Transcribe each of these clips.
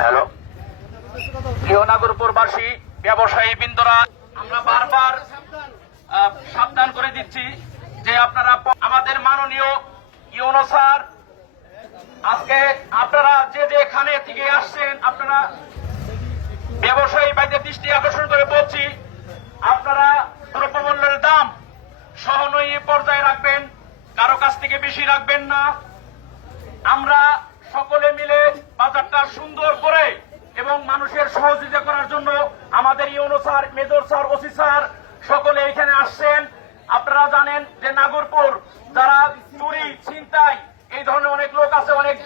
Hello? প্রিয় ব্যবসায়ী বৃন্দরা, আমরা বারবার সাবধান করে দিচ্ছি যে আপনারা আমাদের মাননীয় ইউনো স্যার, আজকে আপনারা যে যে এখানে থেকে আসছেন, আপনারা ব্যবসায়ী বাইদের দৃষ্টি আকর্ষণ করে বলছি আপনারা দ্রব্যমূল্যের দাম সহনয়ী পর্যায়ে রাখবেন কারও কাছ থেকে বেশি রাখবেন না আমরা সকলে মিলে বাজারটা সুন্দর করে এবং মানুষের সহযোগিতা করার জন্য আমাদের UNO sir, major sir, OC sir, সকলে এখানে আসছেন। আপনারা জানেন যে নাগরপুর, যারা চুরি, ছিনতাই, এই ধরনের অনেক লোক আছে, অনেক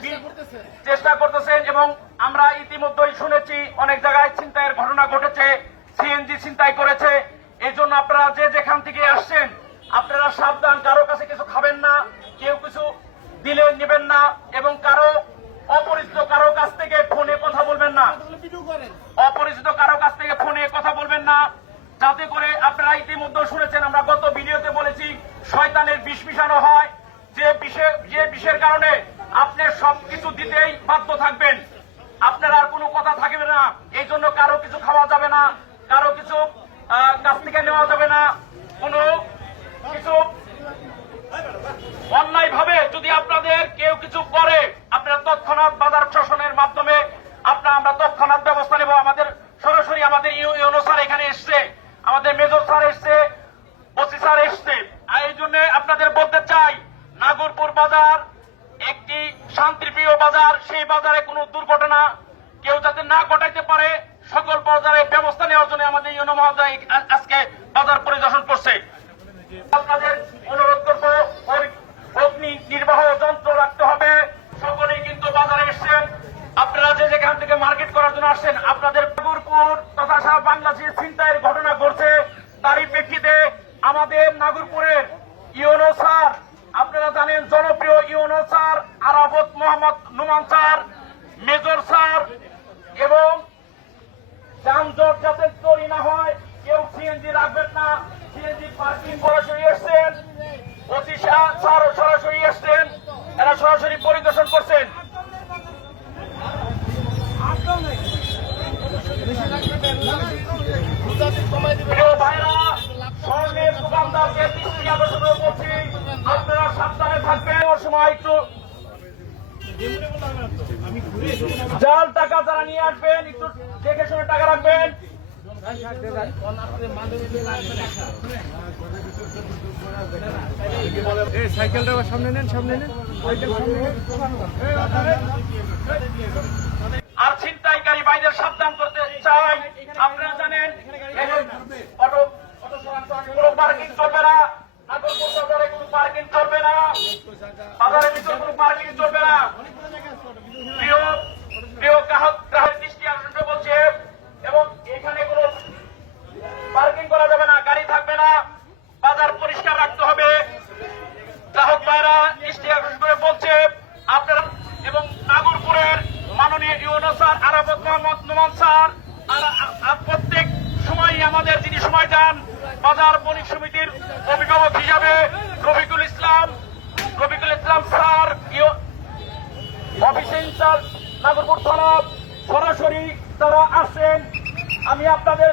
চেষ্টা করতেছেন এবং আমরা ইতিমধ্যেই শুনেছি অনেক জায়গায় ছিনতাইয়ের ঘটনা ঘটেছে, সিএনজি ছিনতাই করেছে। এই জন্য আপনারা যে যেখান থেকে আসছেন, আপনারা সাবধান, কারও কাছে কিছু খাবেন না কেউ কিছু দিলে নেবেন না এবং কারও অপরিচিত কারও কাছ থেকে ফোনে কথা বলবেন না অপরিচিত কারও কাছ থেকে বলবেন না। যাতে করে আপনারা ইতিমধ্যে শুনেছেন, আমরা গত ভিডিওতে বলেছি, শয়তানের বিষ মিশানো হয়। যে বিষে যে বিষের কারণে আপনি সবকিছু দিতেই বাধ্য থাকবেন। আপনার আর কোনো কথা থাকবে না। এই জন্য কারও কিছু খাওয়া যাবে না। কারও কিছু কাছ থেকে নেওয়া যাবে না। কোনো কিছু অন্যায় ভাবে যদি আপনাদের কেউ কিছু করে, আপনারা তৎক্ষণাৎ বাজার শাসনের মাধ্যমে, আপনার আমরা তৎক্ষণাৎ ব্যবস্থা নেব। আমাদের সরাসরি আমাদের ইউ- এসছে, আমাদের মেজর স্যার এসছে, ওসি স্যার এসছে। এই জন্য আপনাদের বলতে চাই, নাগরপুর বাজার একটি শান্তিপ্রিয় বাজার, সেই বাজারে কোনো দুর্ঘটনা কেউ যাতে না ঘটাইতে পারে, সকল বাজারে ব্যবস্থা নেওয়ার জন্য আমাদের ইউনো মহোদয় আজকে বাজার পরিদর্শন করছে। আপনাদের অনুরোধ করব অগ্নি নির্বাহ যন্ত্র রাখতে হবে। সকলেই কিন্তু বাজারে এসছেন। আপনারা যে যেখান থেকে মার্কেট করার জন্য আসছেন, আপনাদের সারা বাংলাদেশের ছিনতাইয়ের ঘটনা ঘটছে। তারই প্রেক্ষিতে আমাদের নাগরপুরের ইউনো স্যার, আপনারা জানেন জনপ্রিয় UNO sir Arafat Mohammad Numan sir, major sir, এবং যানজট যাতে তৈরি না হয়, কেউ সিএনজি রাখবেন না। সিএনজি পার্কিং সরাসরি এসছেন অতি স্যার সরাসরি এসছেন এরা সরাসরি পরিদর্শন করছেন প্রিয় ভাইরা স্বর্ণের দোকানদারকে দৃষ্টি আকর্ষণ করে বলছি জাল টাকা যারা নিয়ে আসবেন একটু দেখে শুনে টাকা রাখবেন সাইকেলটা সামনে নেন আর ছিনতাইকারী ভাইদের সাবধান করতে চাই আপনারা জানেন অটো অটো কোনো পার্কিং চলবে না নাগরপুর বাজারে কোনো পার্কিং চলবে না বাজারের ভিতরে কোনো পার্কিং চলবে না প্রিয় প্রিয় গ্রাহক গ্রাহক দৃষ্টি আকর্ষণ করে বলছে এবং এখানে কোনো পার্কিং করা যাবে না, গাড়ি থাকবে না, বাজার পরিষ্কার রাখতে হবে। গ্রাহক ভাইরা করে বলছে, আপনারা এবং নাগরপুরের মাননীয় UNO sir, Arafat Mohammad Noman sir, আর প্রত্যেক সময় আমাদের যিনি সময় দেন, বাজার বণিক সমিতির অভিভাবক হিসাবে রফিকুল ইসলাম রফিকুল ইসলাম স্যার অফিসে ইনচার্জ, নাগরপুর থানা সরাসরি তারা আসেন আমি আপনাদের